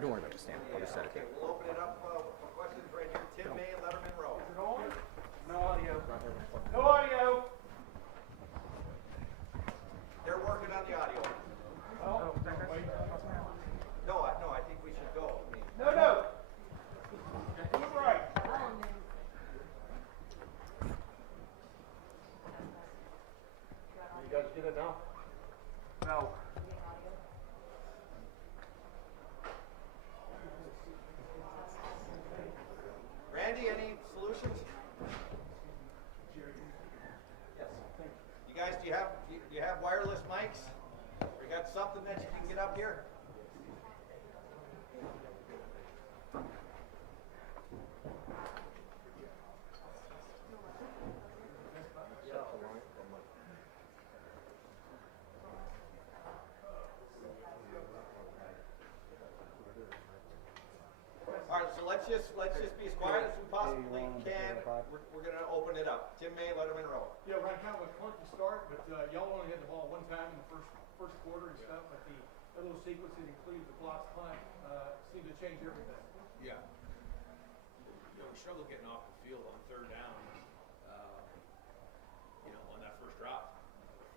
Don't worry about the stand. I'll just set it. Okay, we'll open it up for questions right here. Tim May, Letterman Row. Is it on? No audio. No audio. They're working on the audio. Oh, No, I think we should go. I mean, no. Do it right. you guys get it now? No. Randy, any solutions? Yes. You guys, do you have wireless mics? You got something that you can get up here? All right, so let's just be as quiet as we possibly can. We're going to open it up. Tim May, Letterman Row. Yeah, we're kind of a clunky start, but y'all only had the ball one time in the first quarter and stuff. But the little sequence that included the block punt seemed to change everything. Yeah. We struggled getting off the field on third down. On that first drop.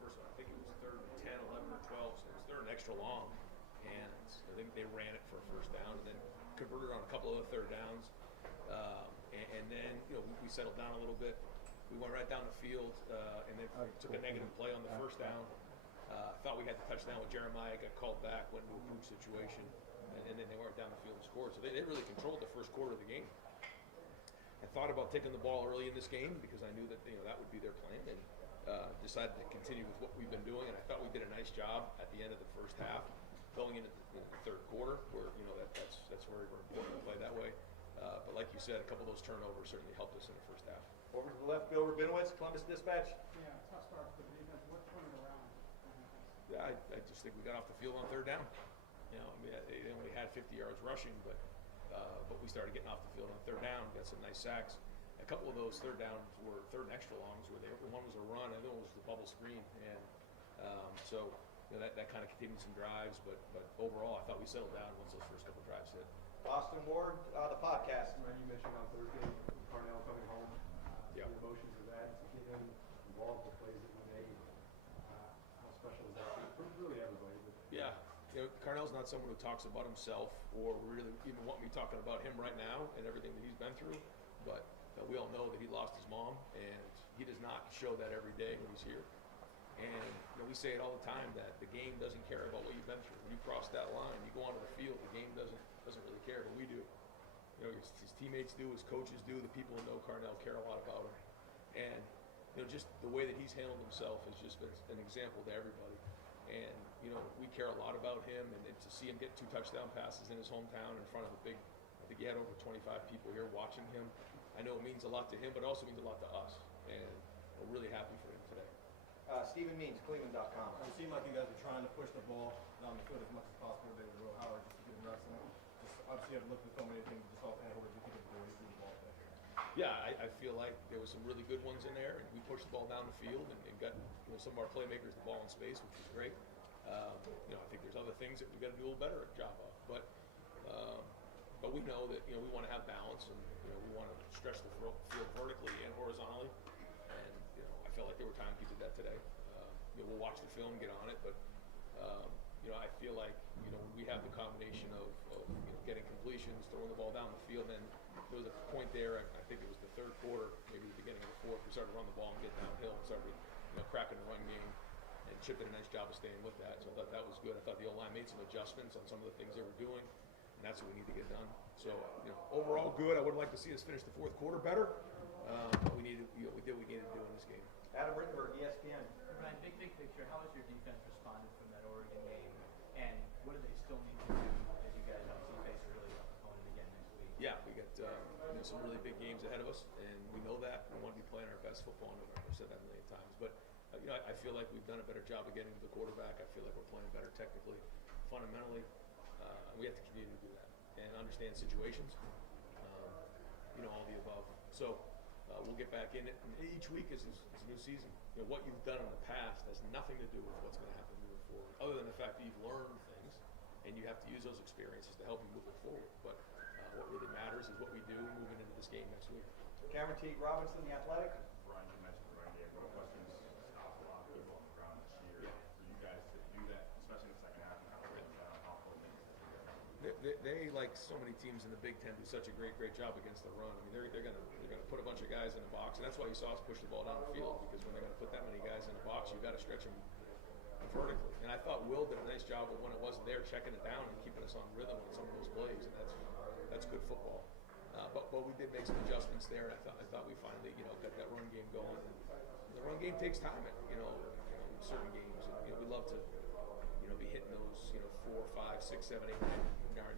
First one, I think it was third and 10, 11, or 12. So it was third and extra long, and I think they ran it for a first down, and then converted on a couple of third downs. And then we settled down a little bit. We went right down the field, and then took a negative play on the first down. Thought we had the touchdown with Jeremiah, got called back, went into a proof situation, and then they went down the field and scored. So they really controlled the first quarter of the game. I thought about taking the ball early in this game because I knew that that would be their plan, and decided to continue with what we've been doing. And I thought we did a nice job at the end of the first half, going into the third quarter, where that's very, very important to play that way. But like you said, a couple of those turnovers certainly helped us in the first half. Over to the left, Bill Rabinowitz, Columbus Dispatch. Yeah, tough start for the defense. What turned it around? Yeah, I just think we got off the field on third down. They only had 50 yards rushing, but we started getting off the field on third down, got some nice sacks. A couple of those third downs were third and extra longs, where one was a run, and the other one was the bubble screen, and so that kind of continued some drives. But overall, I thought we settled down once those first couple drives hit. Austin Ward, the podcast. You mentioned on Thursday, Carnell coming home. Yeah. The emotions of that, to get him involved with plays that we made. How special is that for really everybody? But Yeah, Carnell's not someone who talks about himself or really even want me talking about him right now and everything that he's been through. But we all know that he lost his mom, and he does not show that every day when he's here. And we say it all the time that the game doesn't care about what you've been through. When you cross that line, you go onto the field, the game doesn't really care, but we do. His teammates do, his coaches do, the people who know Carnell care a lot about him. And just the way that he's handled himself has just been an example to everybody. And we care a lot about him, and to see him get 2 touchdown passes in his hometown in front of I think he had over 25 people here watching him. I know it means a lot to him, but it also means a lot to us. And we're really happy for him today. Stephen Means, Cleveland.com. It seemed like you guys were trying to push the ball down the field as much as possible today with Will Howard, just to get him wrestling. Just obviously, you haven't looked at so many things just offhand. What did you think of the way he threw the ball today? Yeah, I feel like there was some really good ones in there, and we pushed the ball down the field and got some of our playmakers the ball in space, which was great. I think there's other things that we got to do a little better job of, but we know that we want to have balance, and we want to stretch the field vertically and horizontally. And I felt like there were times we did that today. We'll watch the film, get on it, but I feel like when we have the combination of getting completions, throwing the ball down the field, and there was a point there, I think it was the third quarter, maybe the beginning of the fourth, we started to run the ball and get downhill and started cracking the run game, and Chip did a nice job of staying with that. So I thought that was good. I thought the O-line made some adjustments on some of the things they were doing, and that's what we need to get done. So overall good. I would like to see us finish the fourth quarter better, but we did what we needed to do in this game. Adam Rittenberg, ESPN. Ryan, big picture, how has your defense responded from that Oregon game, and what do they still need to some really big games ahead of us, and we know that. We want to be playing our best football in November. I've said that a million times. But, I feel like we've done a better job of getting to the quarterback. I feel like we're playing better technically, fundamentally. We have to continue to do that and understand situations, all the above. So we'll get back in it. And each week is a new season. What you've done in the past has nothing to do with what's going to happen moving forward, other than the fact that you've learned things, and you have to use those experiences to help you move it forward. But what really matters is what we do moving into this game next week. Cameron T. Robinson, The Athletic. Brian, you mentioned the run game. Northwestern's stopped a lot of people on the ground this year. Yeah. For you guys to do that, especially in the second half, and how it down, how important it is to do that. They, like so many teams in the Big Ten, do such a great job against the run. I mean, they're gonna put a bunch of guys in a box, and that's why you saw us push the ball down the field, because when they're gonna put that many guys in a box, you've got to stretch them vertically. And I thought Will did a nice job of, when it wasn't there, checking it down and keeping us on rhythm on some of those plays, and that's good football. But we did make some adjustments there, and I thought we finally got that run game going. And the run game takes time in certain games. And, we love to be hitting those 4, 5, 6, 7, 8, 9 yard,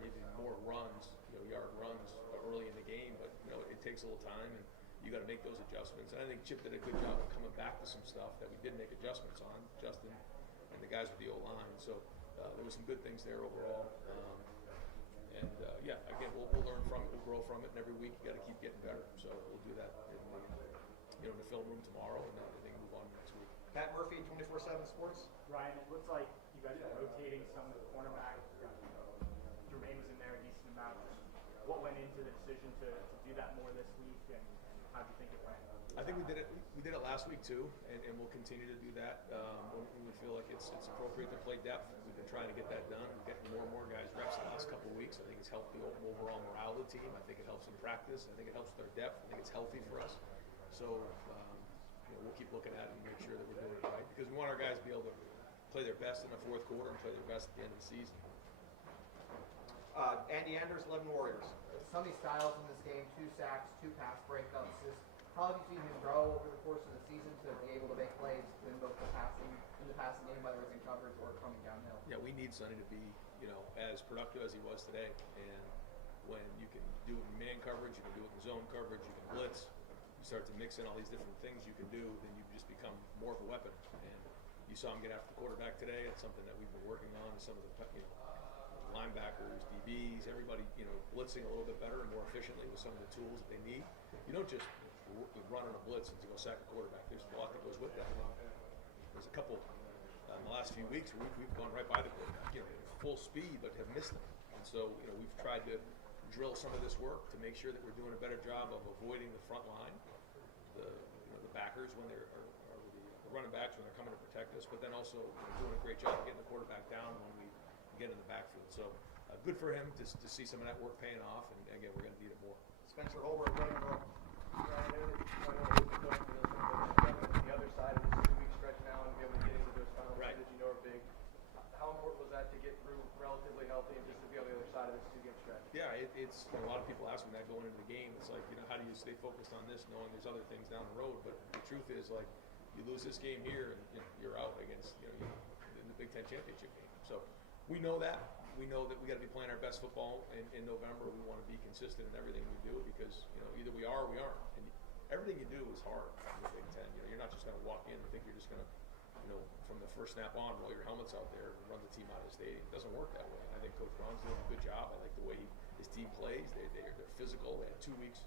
maybe more runs, yard runs early in the game. But it takes a little time, and you got to make those adjustments. And I think Chip did a good job of coming back to some stuff that we did make adjustments on, Justin and the guys with the O-line. So there was some good things there overall. Again, we'll learn from it, we'll grow from it, and every week you got to keep getting better. So we'll do that in the film room tomorrow, and I think move on next week. Pat Murphy, 24/7 Sports. Ryan, it looks like you guys are rotating some of the cornerbacks. Jermaine was in there a decent amount. What went into the decision to do that more this week, and how do you think it went? I think we did it last week too, and we'll continue to do that when we feel like it's appropriate to play depth. We've been trying to get that done. We're getting more and more guys reps the last couple of weeks. I think it's helped the overall morale of the team. I think it helps in practice. I think it helps with our depth. I think it's healthy for us. So we'll keep looking at it and make sure that we're doing it right, because we want our guys to be able to play their best in the fourth quarter and play their best at the end of the season. Andy Anders, 11 Warriors. Sonny Styles in this game, 2 sacks, 2 pass breakups. How have you seen him grow over the course of the season to be able to make plays in both the passing game, whether it's in coverage or coming downhill? Yeah, we need Sonny to be, as productive as he was today. And when you can do it in man coverage, you can do it in zone coverage, you can blitz, you start to mix in all these different things you can do, then you just become more of a weapon. And you saw him get after the quarterback today. It's something that we've been working on. Some of the linebackers, DBs, everybody, blitzing a little bit better and more efficiently with some of the tools that they need. You don't just run on a blitz and to go sack a quarterback. There's a lot that goes with that. There's a couple in the last few weeks where we've gone right by the quarterback, full speed, but have missed them. And so, we've tried to drill some of this work to make sure that we're doing a better job of avoiding the front line, the backers when they're, or the running backs when they're coming to protect us, but then also doing a great job of getting the quarterback down when we get in the backfield. So good for him to see some of that work paying off, and again, we're going to need it more. Spencer Holbrook, Raymond Rowe. I know that you might want to lose the point for this one, but definitely the other side of this 2-week stretch now and be able to get into those finals Right. that you know are big. How important was that to get through relatively healthy and just to be on the other side of this 2-game stretch? Yeah, it's a lot of people ask me that going into the game. It's like, how do you stay focused on this knowing there's other things down the road? But the truth is, like, you lose this game here and you're out against in the Big Ten championship game. So we know that. We know that we got to be playing our best football in November. We want to be consistent in everything we do, because either we are or we aren't. And everything you do is hard in the Big Ten. You're not just going to walk in and think you're just going to, from the first snap on, roll your helmets out there and run the team out of the stadium. It doesn't work that way. And I think Coach Brown's doing a good job. I like the way his team plays. They're physical. They had 2 weeks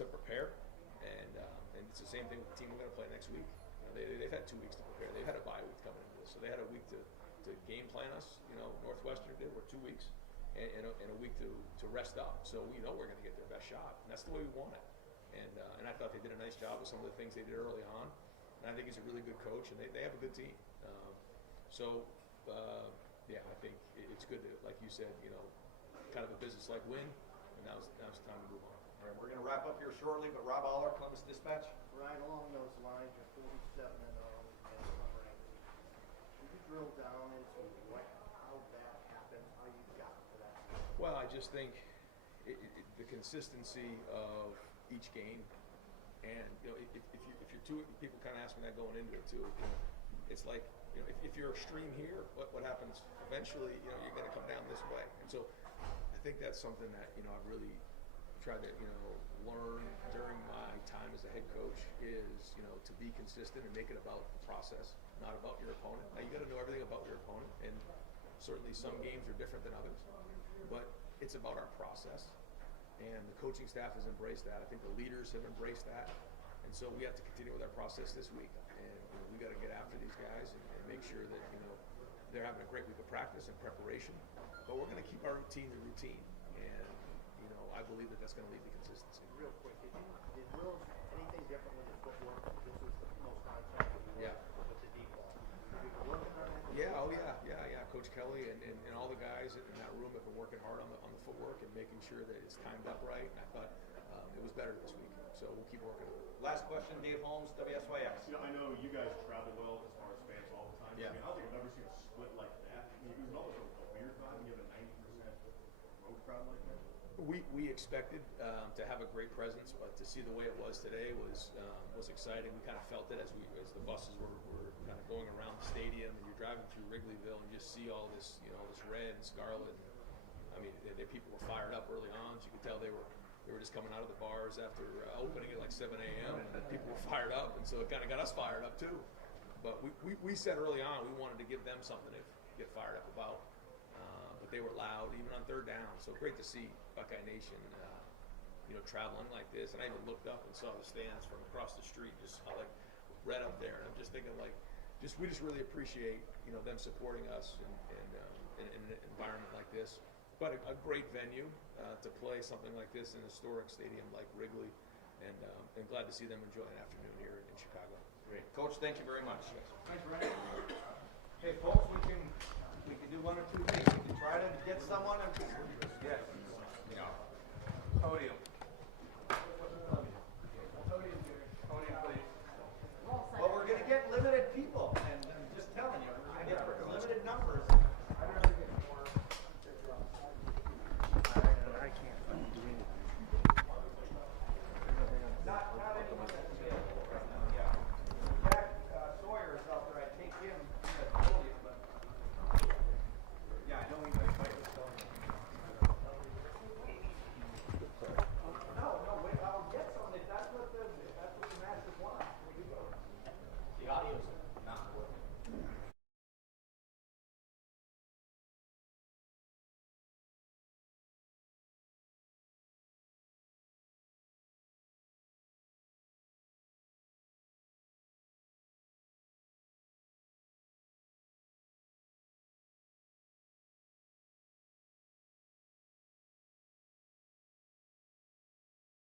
to prepare, and it's the same thing with the team we're going to play next week. They've had 2 weeks to prepare. They've had a bye week coming into this, so they had a week to game plan us. Northwestern did. We're 2 weeks and a week to rest up. So we know we're going to get their best shot, and that's the way we want it. And I thought they did a nice job with some of the things they did early on. And I think he's a really good coach, and they have a good team. I think it's good to, like you said, kind of a business-like win, and now's the time to move on. All right, we're going to wrap up here shortly, but Rob Aller, Columbus Dispatch. Right along those lines, you're 47 and 0 and ranked. Can you drill down into how that happened, how you got to that? Well, I just think the consistency of each game, and if you're too, people kind of ask me that going into it too. It's like, if you're extreme here, what happens eventually? You're going to come down this way. And so I think that's something that I've really tried to, learn during my time as a head coach is, to be consistent and make it about the process, not about your opponent. Now, you got to know everything about your opponent, and certainly some games are different than others, but it's about our process, and the coaching staff has embraced that. I think the leaders have embraced that, and so we have to continue with our process this week, and we got to get after these guys and make sure that, they're having a great week of practice and preparation, but we're going to keep our routine the routine, and, I believe that that's going to lead to consistency. Real quick, did Will anything different with his footwork? This was the most contact with the deep ball. Were you working on that? Yeah, oh yeah. Coach Kelly and all the guys in that room have been working hard on the footwork and making sure that it's timed up right. And I thought it was better this week, so we'll keep working on it. Last question, Dave Holmes, WSYX. I know you guys travel well as far as fans all the time. Yeah. I don't think I've ever seen a split like that. It was almost a weird vibe when you have a 90% road crowd like that. We expected to have a great presence, but to see the way it was today was exciting. We kind of felt it as the buses were kind of going around the stadium, and you're driving through Wrigleyville and you just see all this this red and scarlet. I mean, people were fired up early on. So you could tell they were just coming out of the bars after opening at like 7 a.m. and people were fired up, and so it kind of got us fired up too. But we said early on we wanted to give them something to get fired up about. But they were loud, even on third down. So great to see Buckeye Nation, traveling like this. And I even looked up and saw the stands from across the street, just like red up there. And I'm just thinking, we just really appreciate, them supporting us in an environment like this. But a great venue to play something like this in a historic stadium like Wrigley, and glad to see them enjoy an afternoon here in Chicago. Great. Coach, thank you very much. Thanks, Ryan. Okay, folks, we can do one or two things. We can try to get someone